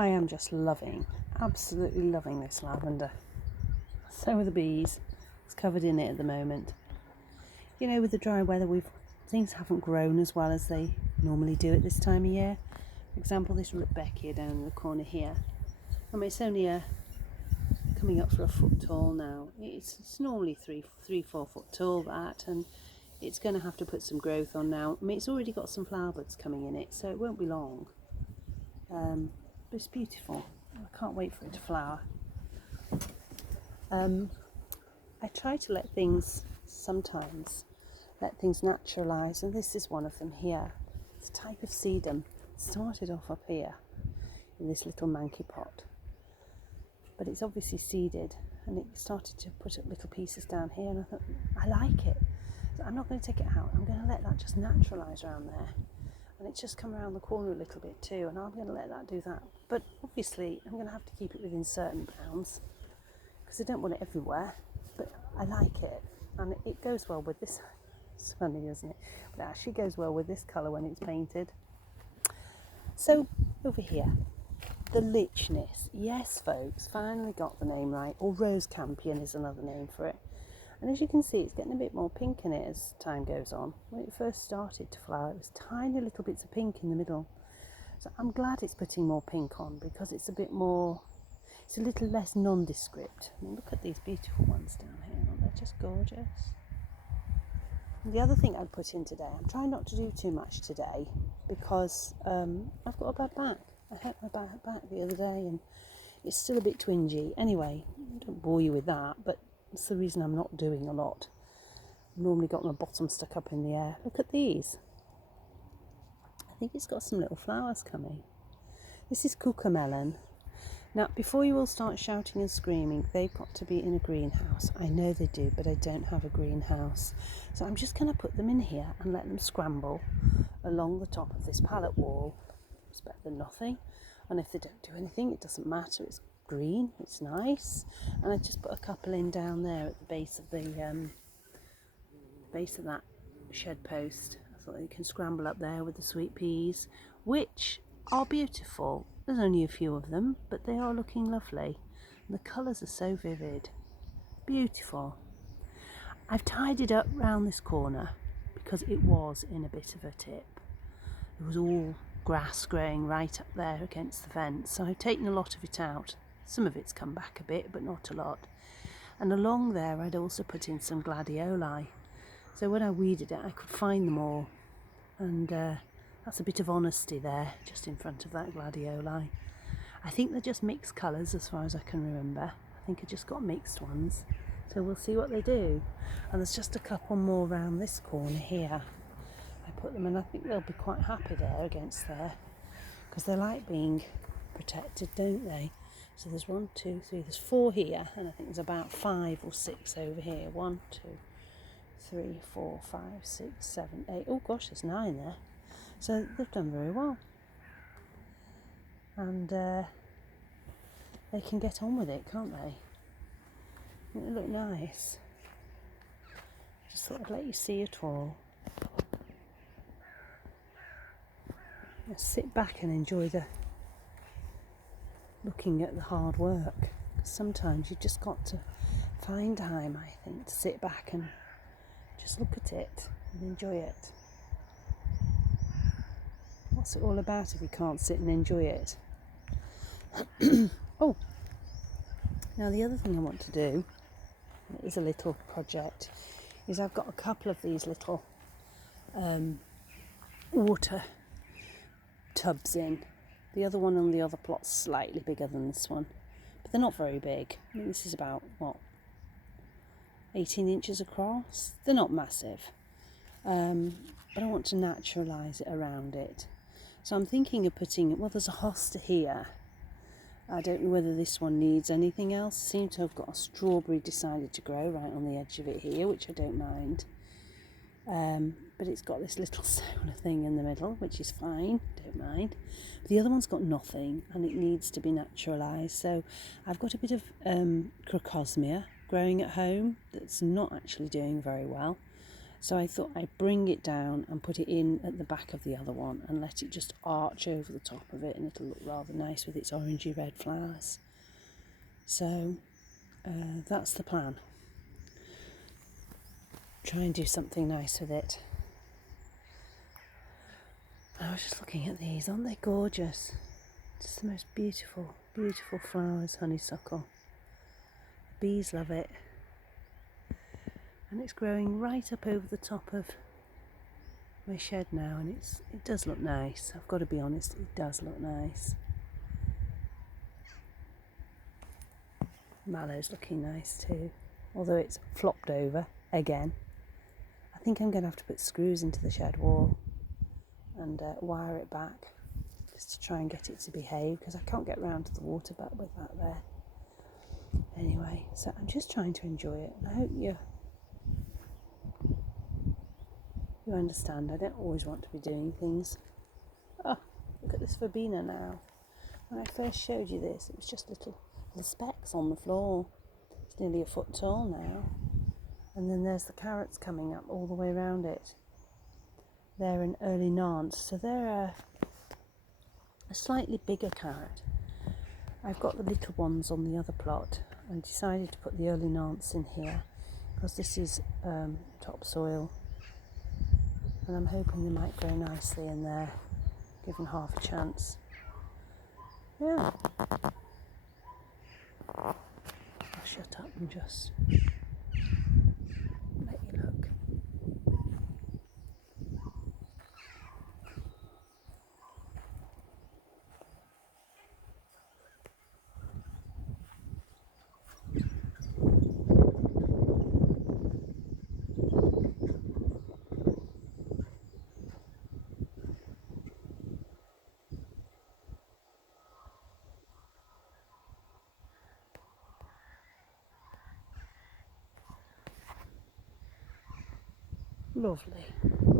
I am just absolutely loving this lavender. So are the bees. It's covered in it at the moment. You know, with the dry weather, things haven't grown as well as they normally do at this time of year. For example, this rudbeckia down in the corner here. I mean, it's only coming up for a foot tall now. It's normally 4 foot tall, that, and it's going to have to put some growth on now. I mean, it's already got some flower buds coming in it, so it won't be long. But it's beautiful. I can't wait for it to flower. I try to let things naturalise, and this is one of them here. It's a type of sedum. It started off up here in this little manky pot, but it's obviously seeded, and it started to put up little pieces down here, and I thought, I like it. So I'm not going to take it out. I'm going to let that just naturalise around there, and it's just come around the corner a little bit too, and I'm going to let that do that. But obviously I'm going to have to keep it within certain bounds because I don't want it everywhere, but I like it, and it goes well with this. It's funny, isn't it? But it actually goes well with this colour when it's painted. So over here, the lichness. Yes, folks, finally got the name right. Or rose campion is another name for it. And as you can see, it's getting a bit more pink in it as time goes on. When it first started to flower, it was tiny little bits of pink in the middle. So I'm glad it's putting more pink on, because it's a little less nondescript. I mean, look at these beautiful ones down here. Aren't they just gorgeous? And the other thing I'd put in today, I'm trying not to do too much today because I've got a bad back. I hurt my back the other day and it's still a bit twingy. Anyway, I don't bore you with that, but that's the reason I'm not doing a lot. I've normally got my bottom stuck up in the air. Look at these. I think it's got some little flowers coming. This is cucamelon. Now, before you all start shouting and screaming, they've got to be in a greenhouse. I know they do, but I don't have a greenhouse. So I'm just going to put them in here and let them scramble along the top of this pallet wall. It's better than nothing. And if they don't do anything, it doesn't matter. It's green, it's nice. And I just put a couple in down there at the base of that shed post. I thought they can scramble up there with the sweet peas, which are beautiful. There's only a few of them, but they are looking lovely. And the colours are so vivid. Beautiful. I've tidied up round this corner because it was in a bit of a tip. There was all grass growing right up there against the fence, so I've taken a lot of it out. Some of it's come back a bit, but not a lot. And along there I'd also put in some gladioli. So when I weeded it, I could find them all. And that's a bit of honesty there, just in front of that gladioli. I think they're just mixed colours as far as I can remember. I think I just got mixed ones. So we'll see what they do. And there's just a couple more round this corner here. I put them in, I think they'll be quite happy there against there. Because they like being protected, don't they? So there's 1, 2, 3, there's 4 here. And I think there's about 5 or 6 over here. 1, 2, 3, 4, 5, 6, 7, 8. Oh gosh, there's 9 there. So they've done very well. And they can get on with it, can't they? They look nice. Just thought I'd let you see it all. Just sit back and enjoy looking at the hard work. Sometimes you've just got to find time, I think, to sit back and just look at it and enjoy it. What's it all about if you can't sit and enjoy it? Oh, now the other thing I want to do, it is a little project, is I've got a couple of these little water tubs in. The other one on the other plot's slightly bigger than this one, but they're not very big. I mean, this is about, 18 inches across? They're not massive, but I want to naturalise it around it. So I'm thinking of putting, there's a hosta here. I don't know whether this one needs anything else. Seems to have got a strawberry decided to grow right on the edge of it here, which I don't mind. But it's got this little solar thing in the middle, which is fine, don't mind. But the other one's got nothing, and it needs to be naturalised. So I've got a bit of crocosmia growing at home that's not actually doing very well. So I thought I'd bring it down and put it in at the back of the other one and let it just arch over the top of it, and it'll look rather nice with its orangey red flowers. So that's the plan. Try and do something nice with it. I was just looking at these, aren't they gorgeous? Just the most beautiful, beautiful flowers, honeysuckle. The bees love it. And it's growing right up over the top of my shed now, and it does look nice. I've got to be honest, it does look nice. Mallow's looking nice too, although it's flopped over again. I think I'm going to have to put screws into the shed wall and wire it back just to try and get it to behave, because I can't get round to the water butt with that there. Anyway, so I'm just trying to enjoy it. I hope you understand. I don't always want to be doing things. Oh, look at this verbena now. When I first showed you this, it was just little specks on the floor. It's nearly a foot tall now. And then there's the carrots coming up all the way around it. They're an early Nantes, so they're a slightly bigger carrot. I've got the little ones on the other plot and decided to put the early Nantes in here because this is topsoil, and I'm hoping they might grow nicely in there, given half a chance. Yeah. I'll shut up and just let you look. Lovely.